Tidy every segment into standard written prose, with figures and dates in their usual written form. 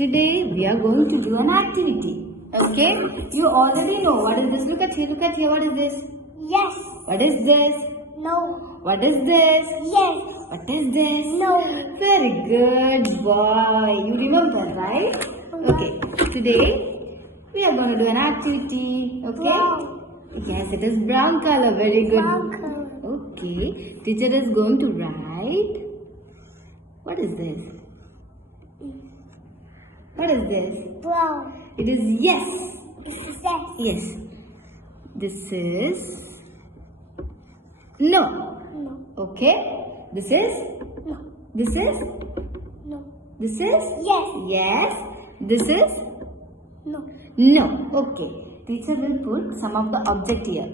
Today we are going to do an activity. Okay? You already know what is this. Look at here. Look at here. What is this? Yes. What is this? No. What is this? Yes. What is this? No. Very good boy. You remember, right? Okay. Today we are going to do an activity. Okay? Brown. Yes, it is brown color. Very good. Brown color. Okay. Teacher is going to write. What is this? What is this? Brown. It is yes. It's yes. Yes. This is no. No. Okay. This is No. this is No. this is Yes. yes. This is No. no. Okay. Teacher will put some of the object here,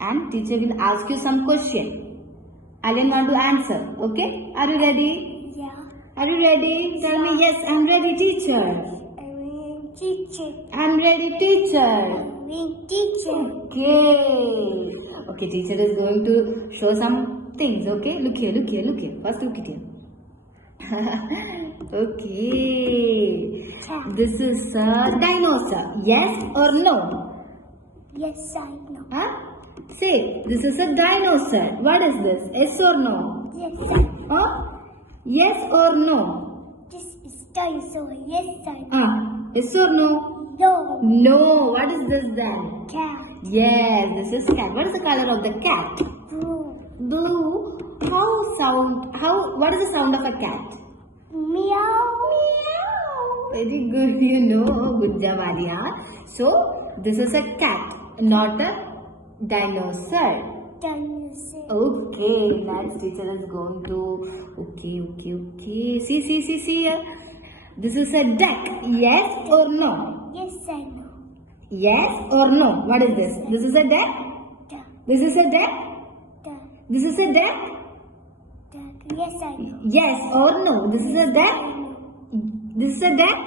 and teacher will ask you some question. Alien want to answer. Okay. Are you ready? Yeah. Are you ready? Tell me yes. I'm ready, teacher. I mean teacher. I'm ready, teacher. I mean teacher. Okay. Okay, teacher is going to show some things. Okay, look here, look here, look here. First look at here. Okay. This is a dinosaur. Yes or no? Yes, I know. Huh? Say, this is a dinosaur. What is this? Yes or no? Yes, I know. Huh? Yes or no? This is dinosaur. Yes, I know. Yes or no? No. No. What is this then? Cat. Yes, this is cat. What is the color of the cat? Blue. Blue. What is the sound of a cat? Meow. Very good, you know. Good job, Alia. So, this is a cat, not a dinosaur. Dinosaur. Okay, next teacher is going to. Okay. See here. This is a duck. Yes or no? Yes, I know. Yes or no? What is this? This is a duck? Duck. This is a duck? Duck. This is a duck? Duck. Yes, I know. Yes or no? This is a I duck? know. This is a duck?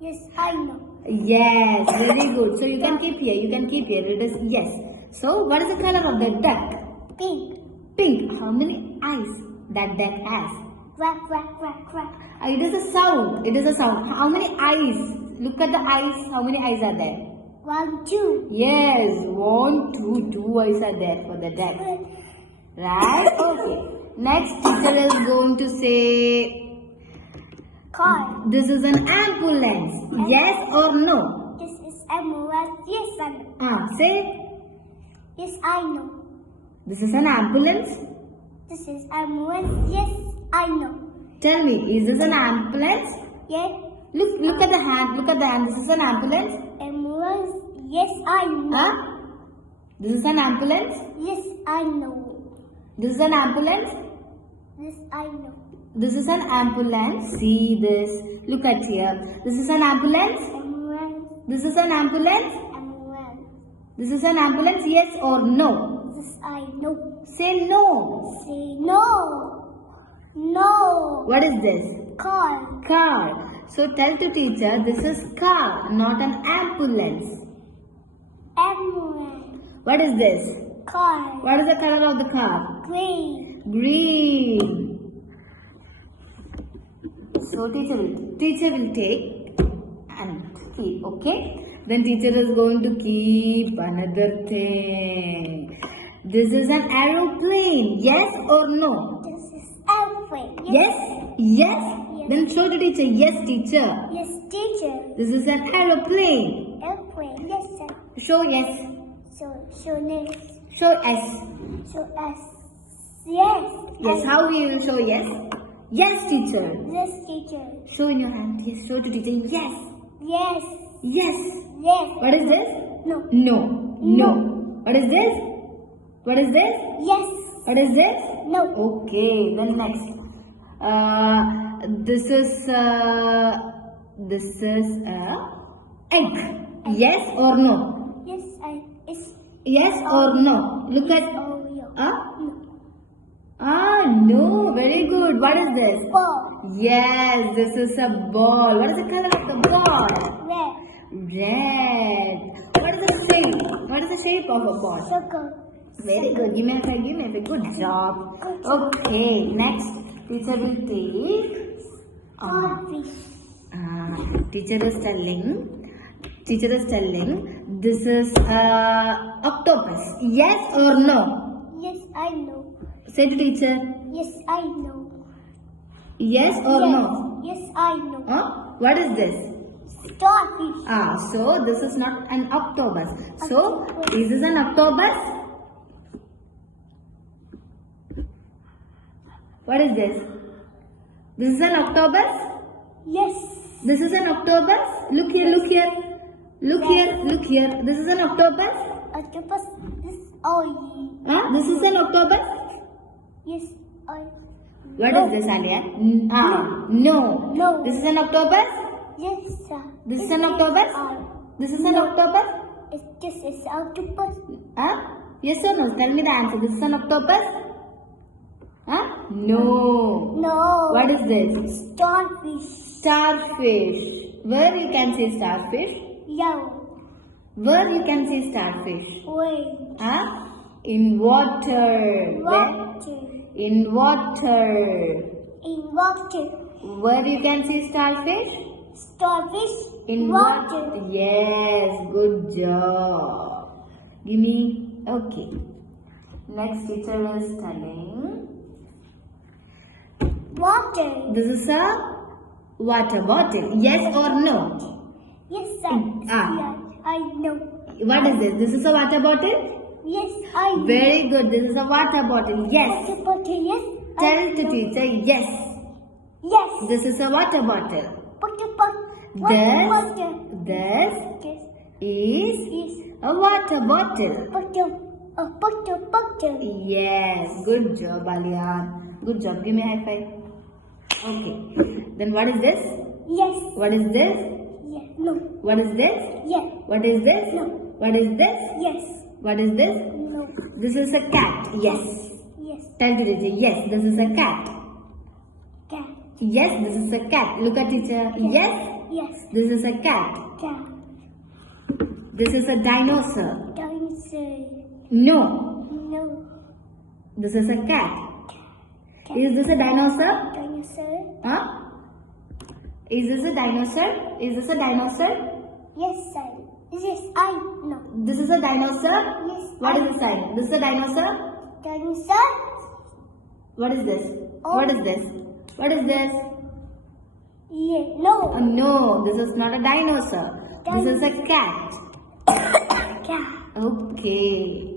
Yes, I know. Yes, very good. So you can keep here. You can keep here. It is yes. So what is the color of the duck? Pink. Pink. How many eyes that duck has? Quack, quack, quack, quack. It is a sound. It is a sound. How many eyes? Look at the eyes. How many eyes are there? 1, 2. Yes, 1, 2. 2 eyes are there for the duck. Right? Okay. Next teacher is going to say. Car. This is an ambulance. Yes or no? This is ambulance. Yes, I know. Say. Yes, I know. This is an ambulance. This is ambulance. Yes, I know. Tell me, is this an ambulance? Yes, Look at the hand. Look at the hand. This is an ambulance. ambulance. Yes, I know. This is an ambulance. Yes, I know. This is an ambulance. Yes, I know. This is an ambulance. See this. Look at here. This is an ambulance. Ambulance. This is an ambulance. Ambulance. This is an ambulance. Yes or no? Yes, I know. Say no. Say no. No. What is this? Car. Car. So tell to teacher, this is car, not an ambulance. Ambulance. What is this? Car. What is the color of the car? Green. Green. So teacher will take and keep, okay? Then teacher is going to keep another thing. This is an aeroplane. Yes or no? This is airplane. Yes? Yes? Then show to teacher. Yes, teacher. Yes, teacher. This is an aeroplane. Airplane. Yes, sir. Show yes. So next. Show S. So S. Yes. Yes. How we will show yes? Yes, teacher. Yes, teacher. Show in your hand. Yes. Show to teacher. Yes. Yes. Yes. Yes. What is this? No. No. No. What is this? What is this? Yes. What is this? No. Okay. Then next. This is egg. Yes or no? Yes, it's Yes or no? Look at. Oreo. No. Very good. What is this? Ball. Yes, this is a ball. What is the color of the ball? Red. Red. What is the shape? What is the shape of a ball? Circle. Very good. Give me a try. Give me a try. Good job. Good job. Okay. Next, teacher will take. Fish. Teacher is telling this is octopus. Yes or no? Yes, I know. Say to teacher. Yes, I know. Yes or yes. no? Yes, I know. What is this? Starfish. So this is not an octopus. So is this an octopus? What is this? This is an octopus? Yes. This is an octopus? Look here, look here. Look here, look here. This is an octopus? Octopus is oily. This is an octopus? Yes, I. What no. is this, Alia? No. No. This is an octopus? Yes, sir. This is an octopus? This is an octopus? This is octopus. Yes or no? Tell me the answer. This is an octopus? No. No. What is this? Starfish. Starfish. Where you can see starfish? Yellow. Where you can see starfish? Orange. In water. Water. In water. In water. Where you can see starfish? Starfish. In water. Yes, good job. Give me. Okay. Next teacher is telling. Water. This is a water bottle. Yes or no? Yes, sir. Yes, I know. What is this? This is a water bottle? Yes, I know. Very good. This is a water bottle. Yes. Water bottle, yes. Tell to teacher. Yes. Yes. This is a water bottle. Water bottle. This is a water bottle. Water bottle. Yes. Good job, Aliyan. Good job. Give me a high five. Okay. Then what is this? Yes. What is this? Yes. No. What is this? Yes. What is this? No. What is this? Yes. What is this? No. This is a cat. Yes. Yes. Tell to teacher. Yes, this is a cat. Cat. Yes, this is a cat. Look at teacher. Yes, Yes. this is a cat. Cat. This is a dinosaur. Dinosaur. No, No. this is a cat. Cat. Is this a dinosaur? Dinosaur. Is this a dinosaur? Is this a dinosaur? Yes, sir. Yes, I know. This is a dinosaur? Yes. What is the sign? This is a dinosaur? Dinosaur. What is this? What is this? What is this? Yeah. No. No, this is not a dinosaur. This is a cat. Cat. Okay.